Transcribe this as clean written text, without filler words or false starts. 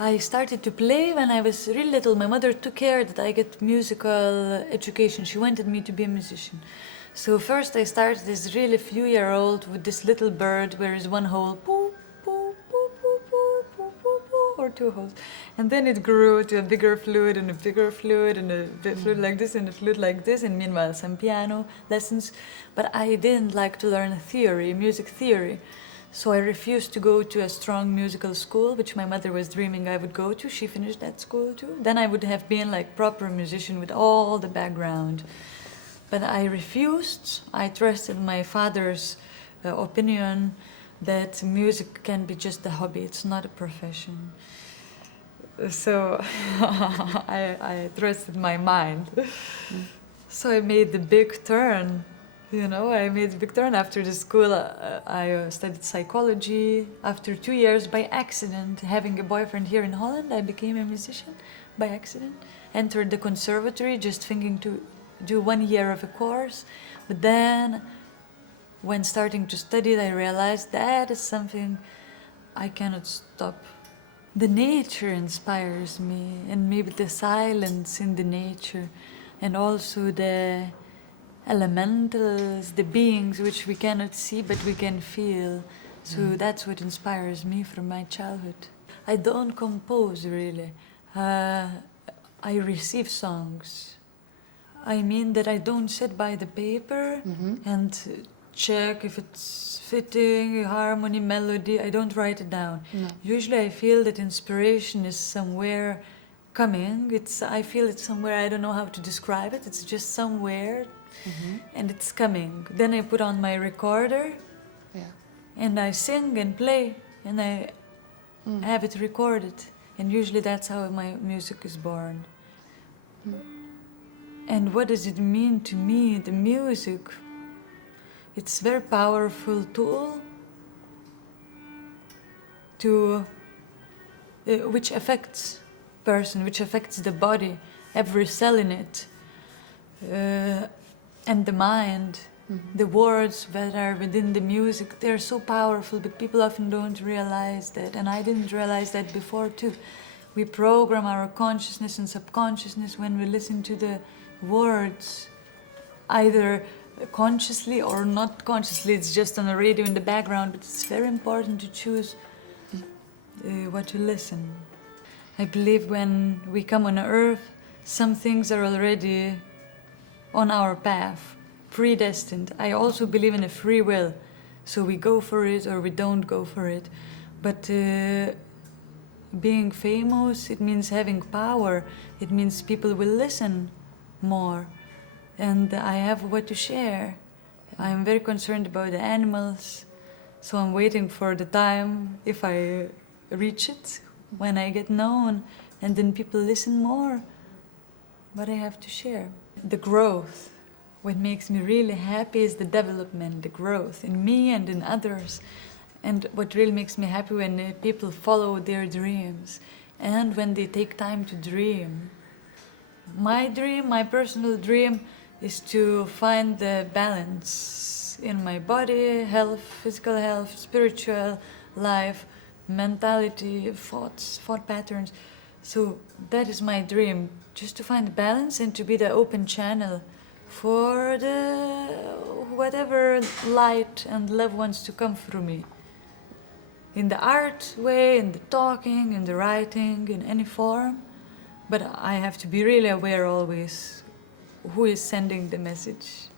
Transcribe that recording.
I started to play when I was really little. My mother took care that I get musical education. She wanted me to be a musician. So first I started as really few-year-old with this little bird where is one hole, poo, poo, poo, poo, poo, poo, poo, poo, or two holes. And then it grew to a bigger flute and a bigger flute and a flute like this and a flute like this, and meanwhile some piano lessons. But I didn't like to learn theory, music theory. So I refused to go to a strong musical school, which my mother was dreaming I would go to. She finished that school too. Then I would have been like proper musician with all the background. But I refused. I trusted my father's opinion that music can be just a hobby. It's not a profession. So I trusted my mind. So I made the big turn. I made a big turn. After the school, I studied psychology. After 2 years, by accident, having a boyfriend here in Holland, I became a musician by accident. Entered the conservatory, just thinking to do 1 year of a course. But then, when starting to study, I realized that is something I cannot stop. The nature inspires me, and maybe the silence in the nature, and also the elementals, the beings which we cannot see but we can feel. So that's what inspires me from my childhood. I don't compose really. I receive songs. I mean that I don't sit by the paper and check if it's fitting, harmony, melody. I don't write it down. No. Usually I feel that inspiration is somewhere coming. I feel it's somewhere, I don't know how to describe it. It's just somewhere. And it's coming. Then I put on my recorder and I sing and play and I have it recorded. And usually that's how my music is born. And what does it mean to me, the music? It's a very powerful tool which affects person, which affects the body, every cell in it. And the mind, the words that are within the music, they're so powerful, but people often don't realize that. And I didn't realize that before too. We program our consciousness and subconsciousness when we listen to the words, either consciously or not consciously. It's just on the radio in the background, but it's very important to choose what to listen. I believe when we come on earth, some things are already on our path, predestined. I also believe in a free will, so we go for it or we don't go for it. But being famous, it means having power. It means people will listen more, and I have what to share. I'm very concerned about the animals, so I'm waiting for the time, if I reach it, when I get known, and then people listen more what I have to share. The growth. What makes me really happy is the development, the growth in me and in others. And what really makes me happy when people follow their dreams and when they take time to dream. My dream, my personal dream, is to find the balance in my body, health, physical health, spiritual life, mentality, thought patterns. So that is my dream, just to find the balance and to be the open channel for whatever light and love wants to come through me. In the art way, in the talking, in the writing, in any form. But I have to be really aware always who is sending the message.